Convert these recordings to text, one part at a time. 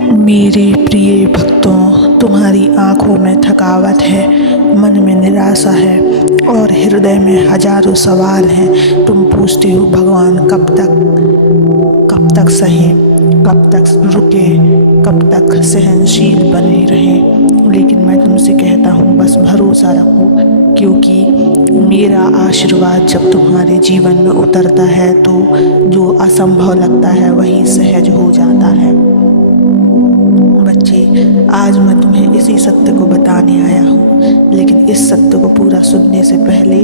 मेरे प्रिय भक्तों, तुम्हारी आँखों में थकावट है, मन में निराशा है और हृदय में हजारों सवाल हैं। तुम पूछते हो भगवान कब तक सहें, कब तक रुकें, कब तक सहनशील बने रहें। लेकिन मैं तुमसे कहता हूँ बस भरोसा रखो, क्योंकि मेरा आशीर्वाद जब तुम्हारे जीवन में उतरता है तो जो असंभव लगता है वही सहज हो जाता है। बच्चे, आज मैं तुम्हें इसी सत्य को बताने आया हूँ, लेकिन इस सत्य को पूरा सुनने से पहले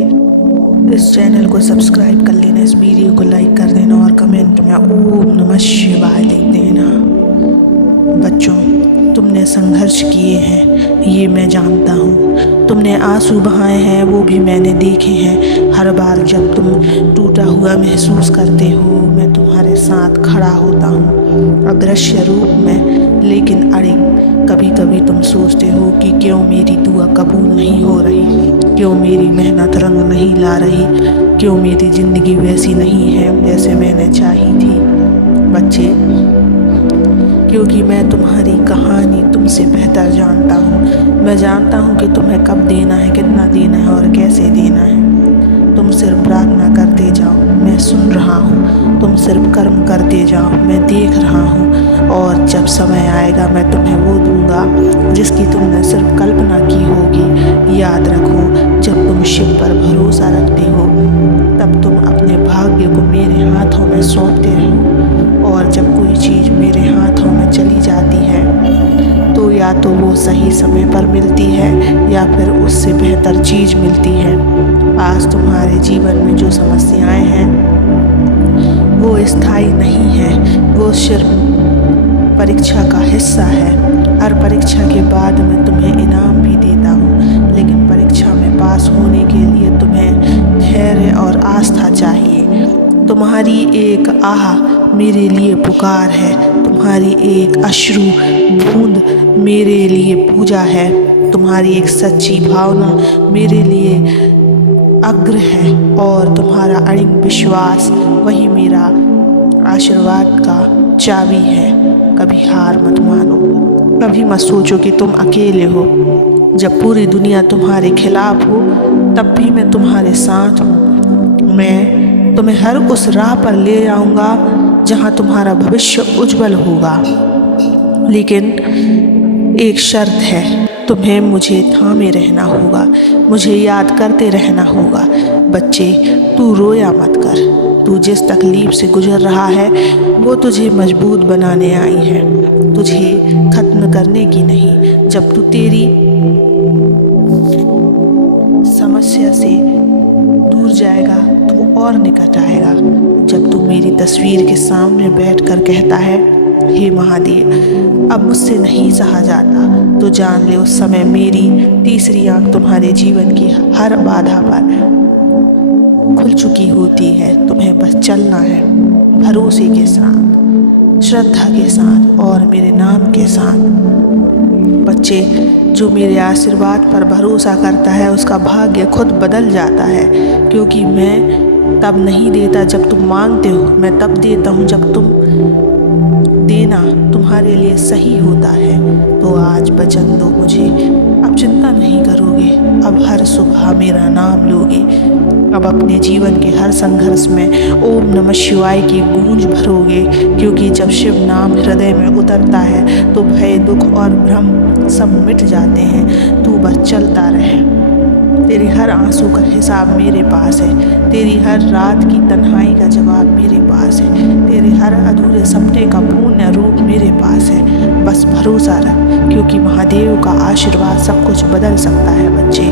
इस चैनल को सब्सक्राइब कर लेना, इस वीडियो को लाइक कर देना और कमेंट में ओम नमः शिवाय लिख देना। बच्चों, तुमने संघर्ष किए हैं, ये मैं जानता हूँ। तुमने आंसू बहाए हैं, वो भी मैंने देखे हैं। हर बार जब तुम टूटा हुआ महसूस करते हो, मैं तुम्हारे साथ खड़ा होता हूँ, अदृश्य रूप में लेकिन अड़िग। कभी कभी तुम सोचते हो कि क्यों मेरी दुआ कबूल नहीं हो रही, क्यों मेरी मेहनत रंग नहीं ला रही, क्यों मेरी ज़िंदगी वैसी नहीं है जैसे मैंने चाही थी। बच्चे, क्योंकि मैं तुम्हारी कहानी तुमसे बेहतर जानता हूँ। मैं जानता हूँ कि तुम्हें कब देना है, कितना देना है और कैसे देना है। तुम सिर्फ प्रार्थना करते जाओ, मैं सुन रहा हूँ। तुम सिर्फ कर्म करते जाओ, मैं देख रहा हूँ। और जब समय आएगा मैं तुम्हें वो दूंगा जिसकी तुमने सिर्फ कल्पना की होगी। याद रखो, जब तुम शिव पर भरोसा रखते हो तब तुम अपने भाग्य को मेरे हाथों में सौंपते हो। और जब कोई चीज़ मेरे हाथों में चली जाती है तो या तो वो सही समय पर मिलती है या फिर उससे बेहतर चीज़ मिलती है। आज तुम्हारे जीवन में जो समस्याएं हैं वो स्थायी नहीं है, वो सिर्फ परीक्षा का हिस्सा है। हर परीक्षा के बाद मैं तुम्हें इनाम भी देता हूँ, लेकिन परीक्षा में पास होने के लिए तुम्हें धैर्य और आस्था चाहिए। तुम्हारी एक आह मेरे लिए पुकार है, तुम्हारी एक अश्रु बूंद मेरे लिए पूजा है, तुम्हारी एक सच्ची भावना मेरे लिए अग्र है और तुम्हारा अड़िग विश्वास वही मेरा आशीर्वाद का चाबी है। कभी हार मत मानो, कभी मत सोचो कि तुम अकेले हो। जब पूरी दुनिया तुम्हारे खिलाफ हो तब भी मैं तुम्हारे साथ हूँ। मैं तुम्हें हर उस राह पर ले जाऊँगा जहाँ तुम्हारा भविष्य उज्जवल होगा। लेकिन एक शर्त है, तुम्हें मुझे थामे रहना होगा, मुझे याद करते रहना होगा। बच्चे, तू रोया मत कर। तू जिस तकलीफ से गुजर रहा है वो तुझे मजबूत बनाने आई है, तुझे खत्म करने की नहीं। जब तू तेरी समस्या से दूर जाएगा तो वो और निकट आएगा। जब तू मेरी तस्वीर के सामने बैठकर कहता है, हे महादेव अब मुझसे नहीं सहा जाता, तो जान ले उस समय मेरी तीसरी आंख तुम्हारे जीवन की हर बाधा पर खुल चुकी होती है। तुम्हें बस चलना है भरोसे के साथ, श्रद्धा के साथ और मेरे नाम के साथ। बच्चे, जो मेरे आशीर्वाद पर भरोसा करता है उसका भाग्य खुद बदल जाता है, क्योंकि मैं तब नहीं देता जब तुम मांगते हो, मैं तब देता हूँ जब तुम देना तुम्हारे लिए सही होता है। तो आज वचन दो मुझे, अब चिंता नहीं करोगे, अब हर सुबह मेरा नाम लोगे, अब अपने जीवन के हर संघर्ष में ओम नमः शिवाय की गूंज भरोगे। क्योंकि जब शिव नाम हृदय में उतरता है तो भय, दुख और भ्रम सब मिट जाते हैं। तू बस चलता रहे, तेरे हर आंसू का हिसाब मेरे पास है, तेरी हर रात की तन्हाई का जवाब मेरे पास है, तेरे हर अधूरे सपने का पूर्ण रूप मेरे पास है। बस भरोसा रख, क्योंकि महादेव का आशीर्वाद सब कुछ बदल सकता है। बच्चे,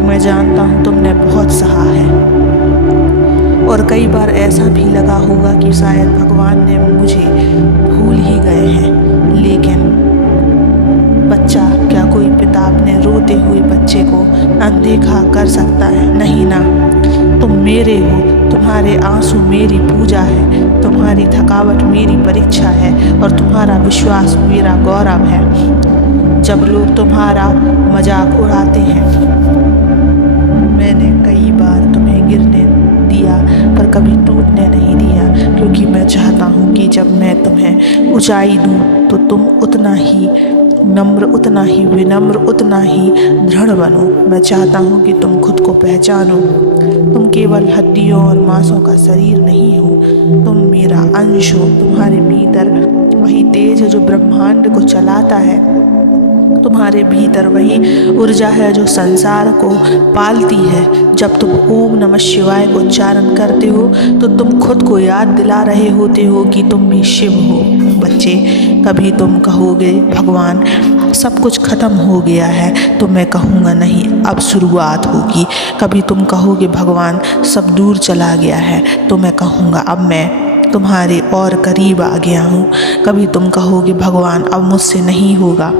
मैं जानता हूँ तुमने बहुत सहा है और कई बार ऐसा भी लगा होगा कि शायद भगवान ने मुझे भूल ही गए हैं। लेकिन बच्चा, क्या कोई पिता अपने रोते हुए बच्चे को अनदेखा कर सकता है? नहीं ना। तुम मेरे हो, तुम्हारे आंसू मेरी पूजा है, तुम्हारी थकावट मेरी परीक्षा है और तुम्हारा विश्वास मेरा गौरव है। जब लोग तुम्हारा मजाक उड़ाते हैं, मैंने कई बार तुम्हें गिरने दिया पर कभी टूटने नहीं दिया, क्योंकि मैं चाहता हूँ कि जब मैं तुम्हें ऊंचाई दूँ तो तुम उतना ही नम्र, उतना ही विनम्र, उतना ही दृढ़ बनो। मैं चाहता हूँ कि तुम खुद को पहचानो। तुम केवल हड्डियों और मांसों का शरीर नहीं हो, तुम मेरा अंश हो। तुम्हारे भीतर वही तेज है जो ब्रह्मांड को चलाता है। तुम्हारे भीतर वही ऊर्जा है जो संसार को पालती है। जब तुम ओम नमः शिवाय को उच्चारण करते हो तो तुम खुद को याद दिला रहे होते हो कि तुम भी शिव हो। बच्चे, कभी तुम कहोगे भगवान सब कुछ खत्म हो गया है, तो मैं कहूँगा नहीं, अब शुरुआत होगी। कभी तुम कहोगे भगवान सब दूर चला गया है, तो मैं कहूँगा अब मैं तुम्हारे और करीब आ गया हूँ। कभी तुम कहोगे भगवान अब मुझसे नहीं होगा,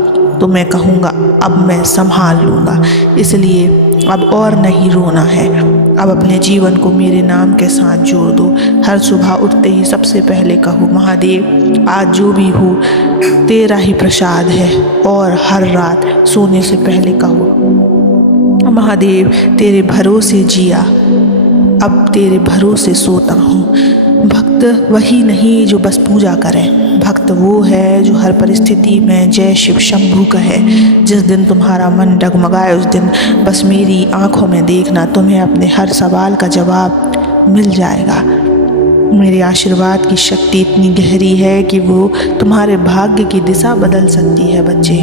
तो मैं कहूँगा अब मैं संभाल लूँगा। इसलिए अब और नहीं रोना है। अब अपने जीवन को मेरे नाम के साथ जोड़ दो। हर सुबह उठते ही सबसे पहले कहो महादेव आज जो भी हो तेरा ही प्रसाद है। और हर रात सोने से पहले कहो महादेव तेरे भरोसे जिया, अब तेरे भरोसे सोता हूँ। भक्त वही नहीं जो बस पूजा करे, भक्त वो है जो हर परिस्थिति में जय शिव शंभू कहे। जिस दिन तुम्हारा मन डगमगाए उस दिन बस मेरी आंखों में देखना, तुम्हें अपने हर सवाल का जवाब मिल जाएगा। मेरे आशीर्वाद की शक्ति इतनी गहरी है कि वो तुम्हारे भाग्य की दिशा बदल सकती है। बच्चे,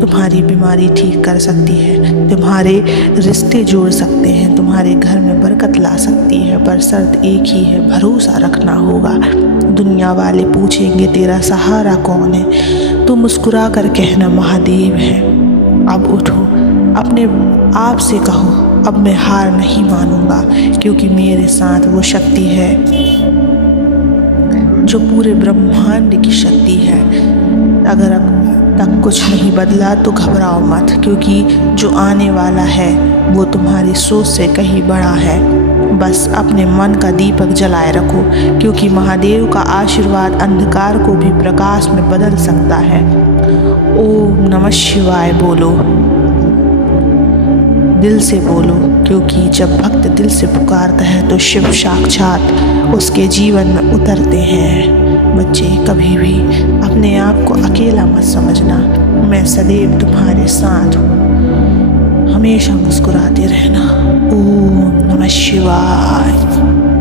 तुम्हारी बीमारी ठीक कर सकती है, तुम्हारे रिश्ते जोड़ सकते हैं, तुम्हारे घर में बरकत ला सकती है, पर शर्त एक ही है, भरोसा रखना होगा। दुनिया वाले पूछेंगे तेरा सहारा कौन है, तो मुस्कुरा कर कहना महादेव है। अब उठो, अपने आप से कहो अब मैं हार नहीं मानूंगा, क्योंकि मेरे साथ वो शक्ति है जो पूरे ब्रह्मांड की शक्ति है। अगर अब तक कुछ नहीं बदला तो घबराओ मत, क्योंकि जो आने वाला है वो तुम्हारी सोच से कहीं बड़ा है। बस अपने मन का दीपक जलाए रखो, क्योंकि महादेव का आशीर्वाद अंधकार को भी प्रकाश में बदल सकता है। ओम नमः शिवाय बोलो, दिल से बोलो, क्योंकि जब भक्त दिल से पुकारता है तो शिव साक्षात उसके जीवन में उतरते हैं। बच्चे, कभी भी अपने आप को अकेला मत समझना, मैं सदैव तुम्हारे साथ हूँ। हमेशा मुस्कुराते रहना। ओम नमः शिवाय।